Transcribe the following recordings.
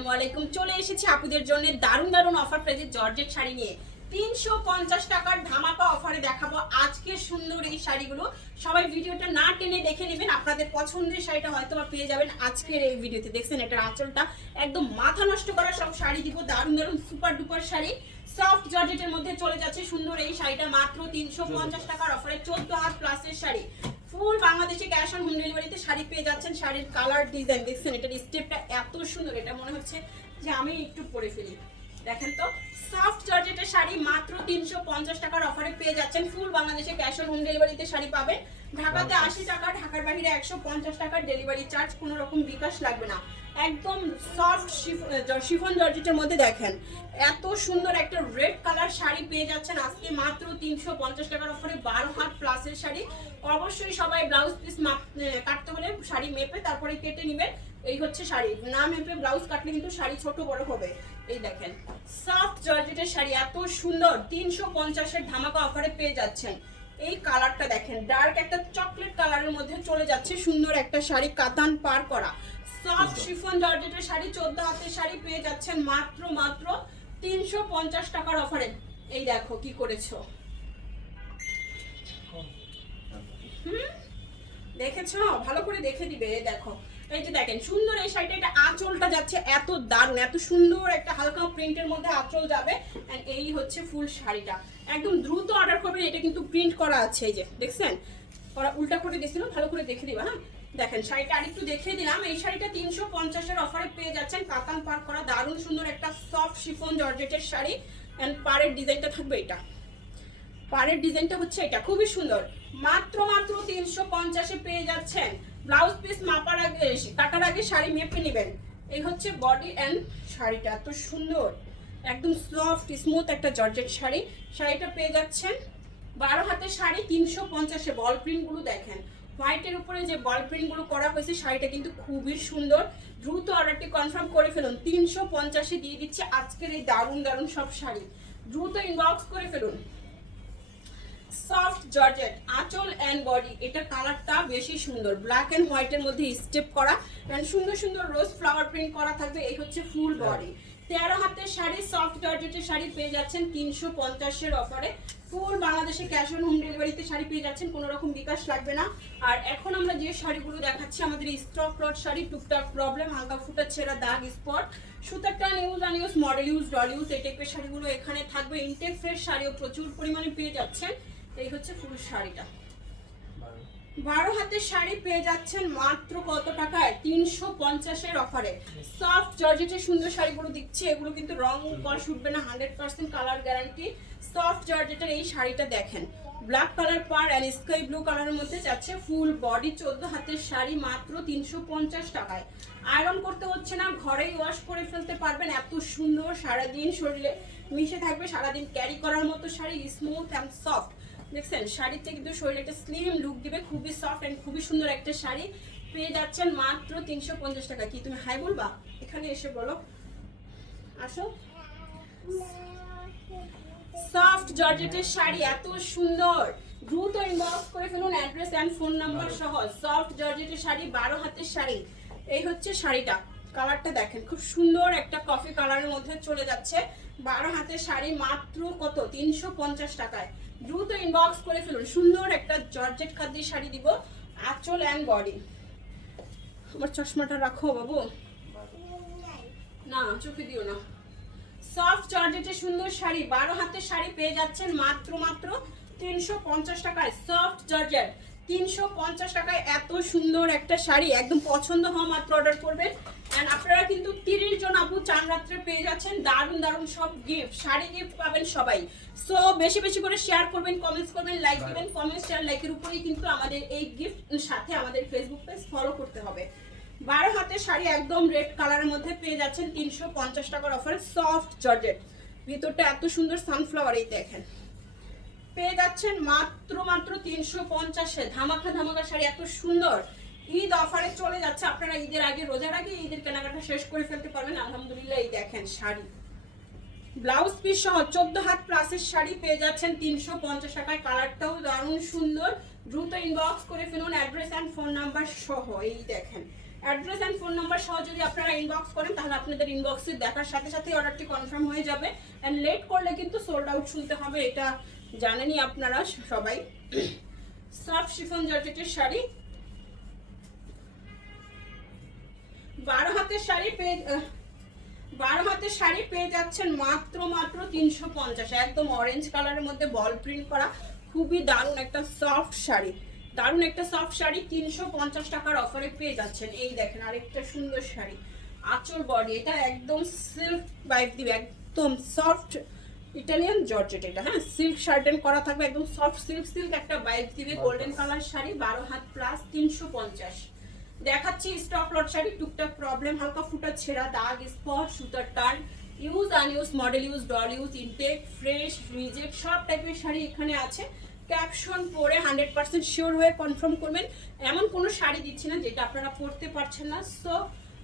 আসসালামু আলাইকুম। চলে এসেছি আপুদের জন্য দারুণ দারুণ অফার প্রাইজে জর্জেট শাড়ি নিয়ে। তিনশো পঞ্চাশ টাকার ধামাকা অফারে দেখাবো আজকের সুন্দর এই শাড়িগুলো। সবাই ভিডিওটা না টেনে দেখে নেবেন, আপনাদের পছন্দের শাড়িটা হয়তো বা পেয়ে যাবেন আজকের এই ভিডিওতে। দেখছেন এটার আঁচলটা একদম মাথা নষ্ট করা সব শাড়ি দিব, দারুণ দারুণ সুপার ডুপার শাড়ি। সফট জর্জেটের মধ্যে চলে যাচ্ছে সুন্দর এই শাড়িটা মাত্র তিনশো পঞ্চাশ টাকার অফারে চোদ্দ হাত প্লাসের শাড়ি। ফুল বাংলাদেশে ক্যাশ অন হোম ডেলিভারিতে শাড়ি পেয়ে যাচ্ছেন, শাড়ির কালার ডিজাইন। দেখছেন, এটার স্টেপটা এত সুন্দর, এটা মনে হচ্ছে যে আমি একটু পরে ফেলি। দেখেন তো সফট জর্জেটের শাড়ি মাত্র তিনশো পঞ্চাশ টাকার অফারে পেয়ে যাচ্ছেন। ফুল বাংলাদেশে ক্যাশ অন হোম ডেলিভারিতে শাড়ি পাবেন। ঢাকাতে আশি টাকা ঢাকার বাইরে একশো পঞ্চাশ টাকার ডেলিভারি চার্জ কোনো রকম বিকাশ লাগবে না। একদম সফট শিফন জর্জেটের মধ্যে দেখেন। এত সুন্দর একটা রেড কালার শাড়ি পেয়ে যাচ্ছেন আজকে মাত্র তিনশো পঞ্চাশ টাকার অফারে বারো হাত প্লাসের শাড়ি। অবশ্যই সবাই ব্লাউজ পিস কাটতে হলে শাড়ি মেপে তারপরে কেটে নেবেন। এই হচ্ছে শাড়ি। না মেপে ব্লাউজ কাটলে কিন্তু শাড়ি ছোট বড় হবে। এই দেখেন সফট জর্জেটের শাড়ি এত সুন্দর, তিনশো পঞ্চাশের ধামাকা অফারে পেয়ে যাচ্ছেন। এই কালারটা দেখেন ডার্ক একটা চকলেট কালারের মধ্যে চলে যাচ্ছে সুন্দর একটা শাড়ি কাতান পার করা। শিফন জর্জেটের শাড়ি চোদ্দ হাতের শাড়ি পেয়ে যাচ্ছেন মাত্র মাত্র তিনশো পঞ্চাশ টাকার অফারে। এই দেখো কি করেছ। হুম? দেখেছ? ভালো করে দেখে দিবে দেখো। এই যে দেখেন, সুন্দর এই শাড়িটা, এটা আঁচলটা যাচ্ছে এত দারুণ, এত সুন্দর একটা হালকা প্রিন্টের মধ্যে আঁচল যাবে। এন্ড এই হচ্ছে ফুল শাড়িটা। একদম দ্রুত অর্ডার করবেন, এটা কিন্তু প্রিন্ট করা আছে, এই যে, দেখছেন? ওরা উল্টা করে দিয়েছিল, ভালো করে দেখে দিবা হ্যাঁ? দেখেন, শাড়িটা আরেকটু দেখিয়ে দিলাম। এই শাড়িটা তিনশো পঞ্চাশের অফারে পেয়ে যাচ্ছেন। কাতান পার করা দারুণ সুন্দর একটা সফট শিফন জর্জেটের শাড়ি। অ্যান্ড পাড়ের ডিজাইনটা থাকবে এটা। পাড়ের ডিজাইনটা হচ্ছে এটা। খুবই সুন্দর। মাত্র মাত্র তিনশো পঞ্চাশে পেয়ে যাচ্ছেন। ব্লাউজ পিস মাপার আগে, কাটার আগে শাড়ি মেপে নেবেন। এই হচ্ছে বডি অ্যান্ড শাড়িটা। এত সুন্দর। একদম সফট স্মুথ একটা জর্জেট শাড়ি। শাড়িটা পেয়ে যাচ্ছেন। বারো হাতের শাড়ি তিনশো পঞ্চাশে। বল প্রিন্টগুলো দেখেন। হোয়াইটের উপরে যে বল প্রিন্টগুলো করা হয়েছে শাড়িটা কিন্তু খুবই সুন্দর। দ্রুত অর্ডারটি কনফার্ম করে ফেলুন। তিনশো পঞ্চাশে দিয়ে দিচ্ছে আজকের এই দারুণ দারুণ সব শাড়ি। দ্রুত ইনবক্স করে ফেলুন। সফট জর্জেট আঁচল অ্যান্ড বডি এটা কালারটা বেশি সুন্দর। ব্ল্যাক অ্যান্ড হোয়াইটের মধ্যে স্টেপ করা। অ্যান্ড সুন্দর সুন্দর রোজ ফ্লাওয়ার প্রিন্ট করা থাকবে। এই হচ্ছে ফুল বডি তেরো হাতের শাড়ি সফট জর্জেটের শাড়ি পেয়ে যাচ্ছেন তিনশো পঞ্চাশের অফারে ফুল বাংলাদেশে ক্যাশ অন হোম ডেলিভারিতে শাড়ি পেয়ে যাচ্ছেন, কোনো রকম বিকাশ লাগবে না। আর এখন আমরা যে শাড়িগুলো দেখাচ্ছি, আমাদের স্টক প্লট শাড়ি, টুকটাক প্রবলেম হালকা ফুটা ছেঁড়া দাগ স্পট সুতার টান use unused model use doll use এই টাইপের শাড়িগুলো এখানে থাকবে। ইনটেক ফ্রেশ শাড়িও প্রচুর পরিমাণে পেয়ে যাচ্ছেন। এই হচ্ছে ফুল শাড়িটা। বারো হাতের শাড়ি পেয়ে যাচ্ছেন মাত্র কত টাকায়? তিনশো পঞ্চাশের অফারে সফট জর্জেটের সুন্দর শাড়িগুলো দিচ্ছে, এগুলো কিন্তু রং কষ উঠবে না hundred percent colour guarantee soft জর্জেটের এই শাড়িটা দেখেন। ব্ল্যাক কালার পার অ্যান্ড স্কাই ব্লু কালারের মধ্যে যাচ্ছে ফুল বডি চোদ্দ হাতের শাড়ি মাত্র তিনশো পঞ্চাশ টাকায়। আয়রন করতে হচ্ছে না, ঘরেই ওয়াশ করে ফেলতে পারবেন, এত সুন্দর সারাদিন শরীরে মিশে থাকবে, সারাদিন ক্যারি করার মতো শাড়ি স্মুথ অ্যান্ড সফট দেখছেন, শাড়িতে কিন্তু শরীরে একটা স্লিম লুক দিবে, খুবই সফট অ্যান্ড খুবই সুন্দর একটা শাড়ি। পেয়ে যাচ্ছেন মাত্র তিনশো পঞ্চাশ টাকা। কি তুমি হাই বলবা? এখানে এসে বলো। আসো। সফট জর্জেটের শাড়ি এত সুন্দর। দ্রুত ইনবক্স করে ফেলুন অ্যাড্রেস অ্যান্ড ফোন নাম্বার সহ। সফট জর্জেটের শাড়ি বারো হাতের শাড়ি। এই হচ্ছে শাড়িটা। কালারটা দেখেন খুব সুন্দর একটা কফি কালারের মধ্যে চলে যাচ্ছে। বারো হাতের শাড়ি মাত্র কত? তিনশো পঞ্চাশ টাকায়। দ্রুত ইনবক্স করে ফেলুন। সুন্দর একটা জর্জেট খাদ্যের শাড়ি দিব। আঁচল অ্যান্ড বডি আমার চশমাটা রাখো বাবু। না চোখে দিও না। সফট জর্জেটের সুন্দর শাড়ি বারো হাতের শাড়ি পেয়ে যাচ্ছেন মাত্র মাত্র তিনশো পঞ্চাশ টাকায় সফট জর্জেট তিনশো পঞ্চাশ টাকায় এত সুন্দর একটা শাড়ি একদম পছন্দ হওয়া মাত্র অর্ডার করবেন। অ্যান্ড আপনারা কিন্তু তিরিশ জন আপু চান রাত্রে পেয়ে যাচ্ছেন দারুণ দারুণ সব গিফট শাড়ি গিফট পাবেন সবাই। সো বেশি বেশি করে শেয়ার করবেন কমেন্টস করবেন লাইক দিবেন কমেন্টস শেয়ার লাইকের উপরেই কিন্তু আমাদের এই গিফট সাথে আমাদের ফেসবুক পেজ ফলো করতে হবে। বারো হাতের শাড়ি একদম রেড কালারের মধ্যে পেয়ে যাচ্ছেন তিনশো পঞ্চাশ টাকার অফার সফট জর্জেট। ভিতরটা এত সুন্দর সানফ্লাওয়ার এই দেখেন। পেয়ে যাচ্ছেন মাত্র মাত্র তিনশো পঞ্চাশে ধামাকা ধামাকা শাড়ি, এত সুন্দর। ঈদ অফারে চলে যাচ্ছে। আপনারা ঈদের আগে, রোজার আগে ঈদের কেনাকাটা শেষ করে ফেলতে পারবেন। আলহামদুলিল্লাহ এই দেখেন শাড়ি। ব্লাউজ পিস সহ চোদ্দ হাত প্লাসের শাড়ি পেয়ে যাচ্ছেন তিনশো পঞ্চাশ টাকায়। কালারটাও দারুণ সুন্দর। দ্রুত ইনবক্স করে ফেলুন। অ্যাড্রেস অ্যান্ড ফোন নাম্বার সহ এই দেখেন। অ্যাড্রেস অ্যান্ড ফোন নাম্বার সহ যদি আপনারা ইনবক্স করেন, তাহলে আপনাদের ইনবক্সে দেখার সাথে সাথে অর্ডারটি কনফার্ম হয়ে যাবে। অ্যান্ড লেট করলে কিন্তু সোল্ড আউট শুনতে হবে, এটা জানেনই আপনারা সবাই। সফট শিফন জর্জেটের শাড়ি। বারো হাতের শাড়ি পেয়ে বারো হাতের শাড়ি পেয়ে যাচ্ছেন মাত্র মাত্র তিনশো পঞ্চাশ। একদম অরেঞ্জ কালারের মধ্যে বল প্রিন্ট করা। খুবই দারুণ একটা সফট শাড়ি। দারুণ একটা সফট শাড়ি তিনশো পঞ্চাশ টাকার অফারে পেয়ে যাচ্ছেন। এই দেখেন আরেকটা সুন্দর শাড়ি। আঁচল বডি এটা একদম সিল্ক বাইক দিবে একদম সফট ইটালিয়ান জর্জেট এটা। হ্যাঁ সিল্ক শার্টেন করা থাকবে একদম সফট সিল্ক সিল্ক একটা বাইক দিবে গোল্ডেন কালার শাড়ি বারো হাত প্লাস তিনশো পঞ্চাশ। দেখাচ্ছি স্টক লট শাড়ি টুকটাক প্রবলেম হালকা ফুটা ছেঁড়া দাগ স্পট সুতার টান use unused model use doll use intact fresh reject সব টাইপের শাড়ি এখানে আছে। ক্যাপশন পরে হান্ড্রেড পার্সেন্ট শিওর হয়ে কনফার্ম করবেন। এমন কোনো শাড়ি দিচ্ছি না যেটা আপনারা পরতে পারছেন না। সো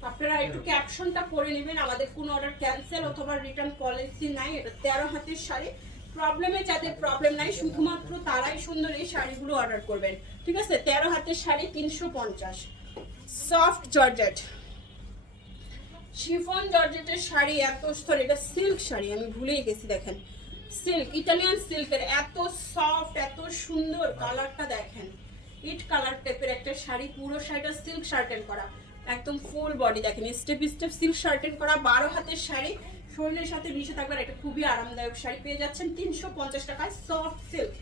আপনারা একটু ক্যাপশনটা পরে নেবেন। আমাদের কোনো অর্ডার ক্যান্সেল অথবা রিটার্ন পলিসি নাই। এটা তেরো হাতের শাড়ি। প্রবলেমে যাদের প্রবলেম নাই শুধুমাত্র তারাই সুন্দর এই শাড়িগুলো অর্ডার করবেন। ঠিক আছে? তেরো হাতের শাড়ি তিনশো পঞ্চাশ। সফট জর্জেট শিফন জর্জেটের শাড়ি এত স্তর এটা সিল্ক শাড়ি আমি ভুলেই গেছি দেখেন। সিল্ক ইটালিয়ান সিল্কের এত সফট এত সুন্দর কালারটা দেখেন। ইট কালার টাইপের একটা শাড়ি, পুরো শাড়িটা সিল্ক শার্টেন করা। একদম ফুল বডি দেখেন স্টেপ স্টেপ সিল্ক শার্টেন করা, বারো হাতের শাড়ি, শরীরের সাথে মিশে থাকবে আর একটা খুবই আরামদায়ক শাড়ি পেয়ে যাচ্ছেন তিনশো পঞ্চাশ টাকায় soft silk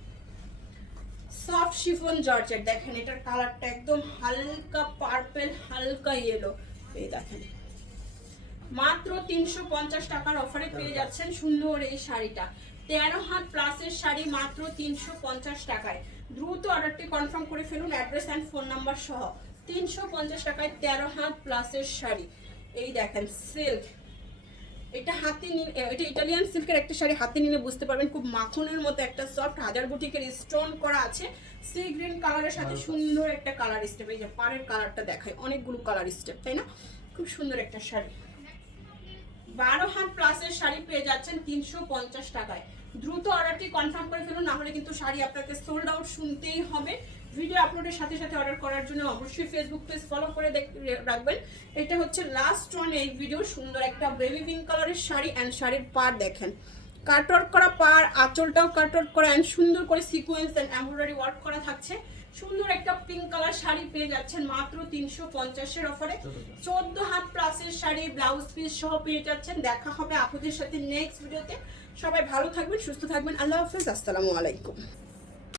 soft chiffon georgette দেখেন এটার কালারটা একদম হালকা পার্পেল হালকা ইয়েলো এই দেখেন। মাত্র তিনশো পঞ্চাশ টাকার অফারে পেয়ে যাচ্ছেন সুন্দর এই শাড়িটা। তেরো হাত প্লাসের শাড়ি মাত্র তিনশো পঞ্চাশ টাকায়। দ্রুত অর্ডারটি কনফার্ম করে ফেলুন অ্যাড্রেস অ্যান্ড ফোন নাম্বার সহ। তিনশো পঞ্চাশ টাকায় তেরো হাত প্লাসের শাড়ি। এই দেখেন সিল্ক। এটা হাতে নিলে এটা ইটালিয়ান সিল্কের একটা শাড়ি হাতে নিলে বুঝতে পারবেন খুব মাখনের মতো একটা সফট হাজার বুটিকের স্টোন করা আছে। সি গ্রিন কালারের সাথে সুন্দর একটা কালার স্টেপ এই যে পাড়ের কালারটা দেখায় অনেকগুলো কালার স্টেপ তাই না? খুব সুন্দর একটা শাড়ি। বারো হাত প্লাসের শাড়ি পেয়ে যাচ্ছেন তিনশো পঞ্চাশ টাকায়। দ্রুত অর্ডারটি কনফার্ম করে ফেলুন, নাহলে কিন্তু শাড়ি আপনাকে সোল্ড আউট শুনতেই হবে। ভিডিও আপলোডের সাথে সাথে অর্ডার করার জন্য অবশ্যই ফেসবুক পেজ ফলো করে রাখবেন। এটা হচ্ছে লাস্ট ওয়ান এই ভিডিও সুন্দর একটা বেবি পিঙ্ক কালারের শাড়ি অ্যান্ড শাড়ির পার দেখেন। কাটওয়ার্ক করা পার, আঁচলটাও কাটওয়ার্ক করা অ্যান্ড সুন্দর করে সিকুয়েন্স অ্যান্ড এমব্রয়ডারি ওয়ার্ক করা থাকছে। সুন্দর একটা পিঙ্ক কালার শাড়ি পেয়ে যাচ্ছেন মাত্র তিনশো পঞ্চাশের অফারে চোদ্দ হাত প্লাসের শাড়ি ব্লাউজ পিস সহ পেয়ে যাচ্ছেন। দেখা হবে আপুদের সাথে নেক্সট ভিডিওতে সবাই ভালো থাকবেন, সুস্থ থাকবেন। আল্লাহ হাফিজ, আসসালামু আলাইকুম।